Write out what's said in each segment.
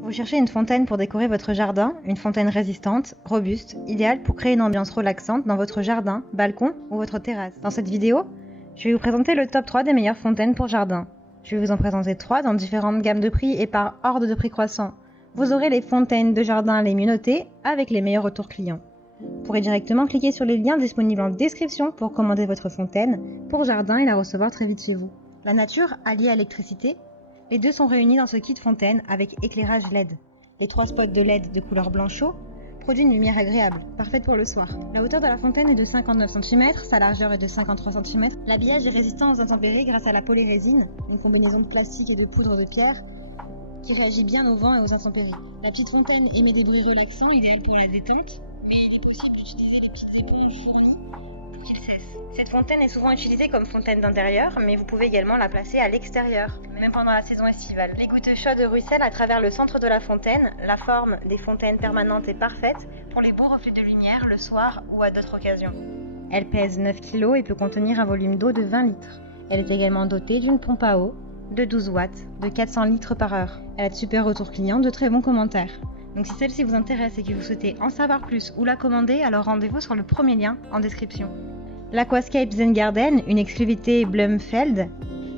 Vous cherchez une fontaine pour décorer votre jardin, une fontaine résistante, robuste, idéale pour créer une ambiance relaxante dans votre jardin, balcon ou votre terrasse. Dans cette vidéo, je vais vous présenter le top 3 des meilleures fontaines pour jardin. Je vais vous en présenter 3 dans différentes gammes de prix et par ordre de prix croissant. Vous aurez les fontaines de jardin les mieux notées avec les meilleurs retours clients. Vous pourrez directement cliquer sur les liens disponibles en description pour commander votre fontaine pour jardin et la recevoir très vite chez vous. La nature alliée à l'électricité, les deux sont réunis dans ce kit fontaine avec éclairage LED. Les 3 spots de LED de couleur blanc chaud produisent une lumière agréable, parfaite pour le soir. La hauteur de la fontaine est de 59 cm, sa largeur est de 53 cm. L'habillage est résistant aux intempéries grâce à la polyrésine, une combinaison de plastique et de poudre de pierre qui réagit bien au vent et aux intempéries. La petite fontaine émet des bruits relaxants, idéales pour la détente, mais il est possible d'utiliser les petites éponges fournies pour qu'il cesse. Cette fontaine est souvent utilisée comme fontaine d'intérieur, mais vous pouvez également la placer à l'extérieur, même pendant la saison estivale. Les gouttes chaudes ruissellent à travers le centre de la fontaine. La forme des fontaines permanentes est parfaite pour les beaux reflets de lumière le soir ou à d'autres occasions. Elle pèse 9 kg et peut contenir un volume d'eau de 20 litres. Elle est également dotée d'une pompe à eau de 12 watts, de 400 litres par heure. Elle a de super retours clients, de très bons commentaires. Donc si celle-ci vous intéresse et que vous souhaitez en savoir plus ou la commander, alors rendez-vous sur le premier lien en description. L'Aquascape Zen Garden, une exclusivité Blumfeld,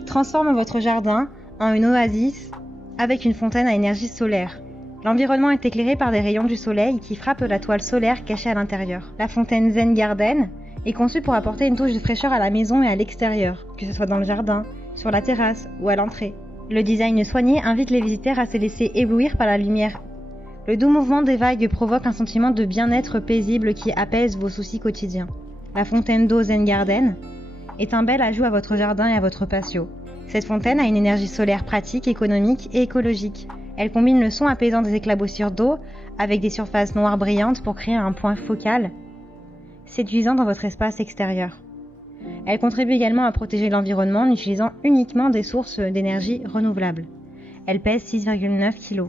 transforme votre jardin en une oasis avec une fontaine à énergie solaire. L'environnement est éclairé par des rayons du soleil qui frappent la toile solaire cachée à l'intérieur. La fontaine Zen Garden est conçue pour apporter une touche de fraîcheur à la maison et à l'extérieur, que ce soit dans le jardin, sur la terrasse ou à l'entrée. Le design soigné invite les visiteurs à se laisser éblouir par la lumière. Le doux mouvement des vagues provoque un sentiment de bien-être paisible qui apaise vos soucis quotidiens. La fontaine d'eau Zen Garden est un bel ajout à votre jardin et à votre patio. Cette fontaine a une énergie solaire pratique, économique et écologique. Elle combine le son apaisant des éclaboussures d'eau avec des surfaces noires brillantes pour créer un point focal séduisant dans votre espace extérieur. Elle contribue également à protéger l'environnement en utilisant uniquement des sources d'énergie renouvelables. Elle pèse 6,9 kg.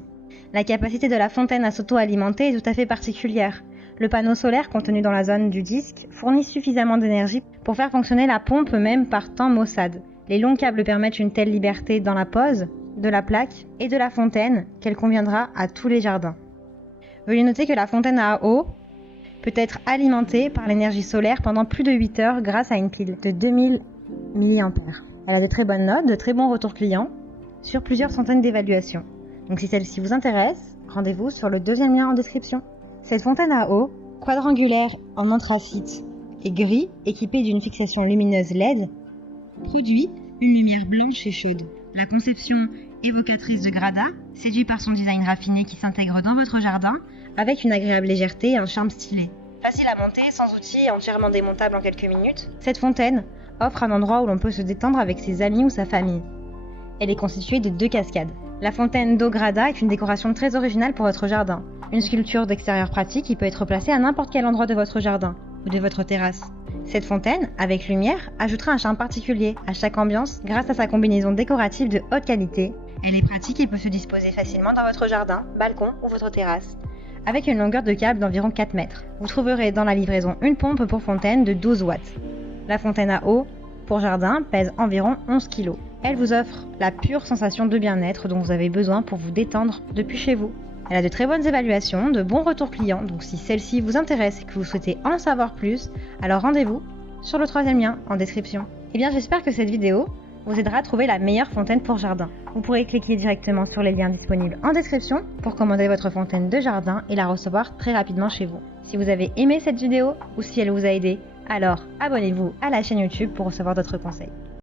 La capacité de la fontaine à s'auto-alimenter est tout à fait particulière. Le panneau solaire contenu dans la zone du disque fournit suffisamment d'énergie pour faire fonctionner la pompe même par temps maussade. Les longs câbles permettent une telle liberté dans la pose de la plaque et de la fontaine qu'elle conviendra à tous les jardins. Veuillez noter que la fontaine à eau peut être alimentée par l'énergie solaire pendant plus de 8 heures grâce à une pile de 2000 mAh. Elle a de très bonnes notes, de très bons retours clients sur plusieurs centaines d'évaluations. Donc si celle-ci vous intéresse, rendez-vous sur le deuxième lien en description. Cette fontaine à eau, quadrangulaire en anthracite et gris, équipée d'une fixation lumineuse LED, produit une lumière blanche et chaude. La conception évocatrice de Grada séduit par son design raffiné qui s'intègre dans votre jardin avec une agréable légèreté et un charme stylé. Facile à monter, sans outils et entièrement démontable en quelques minutes, cette fontaine offre un endroit où l'on peut se détendre avec ses amis ou sa famille. Elle est constituée de 2 cascades. La fontaine d'eau Grada est une décoration très originale pour votre jardin. Une sculpture d'extérieur pratique qui peut être placée à n'importe quel endroit de votre jardin ou de votre terrasse. Cette fontaine, avec lumière, ajoutera un charme particulier à chaque ambiance grâce à sa combinaison décorative de haute qualité. Elle est pratique et peut se disposer facilement dans votre jardin, balcon ou votre terrasse. Avec une longueur de câble d'environ 4 mètres. Vous trouverez dans la livraison une pompe pour fontaine de 12 watts. La fontaine à eau pour jardin pèse environ 11 kg. Elle vous offre la pure sensation de bien-être dont vous avez besoin pour vous détendre depuis chez vous. Elle a de très bonnes évaluations, de bons retours clients, donc si celle-ci vous intéresse et que vous souhaitez en savoir plus, alors rendez-vous sur le troisième lien en description. Et bien j'espère que cette vidéo vous aidera à trouver la meilleure fontaine pour jardin. Vous pourrez cliquer directement sur les liens disponibles en description pour commander votre fontaine de jardin et la recevoir très rapidement chez vous. Si vous avez aimé cette vidéo ou si elle vous a aidé, alors abonnez-vous à la chaîne YouTube pour recevoir d'autres conseils.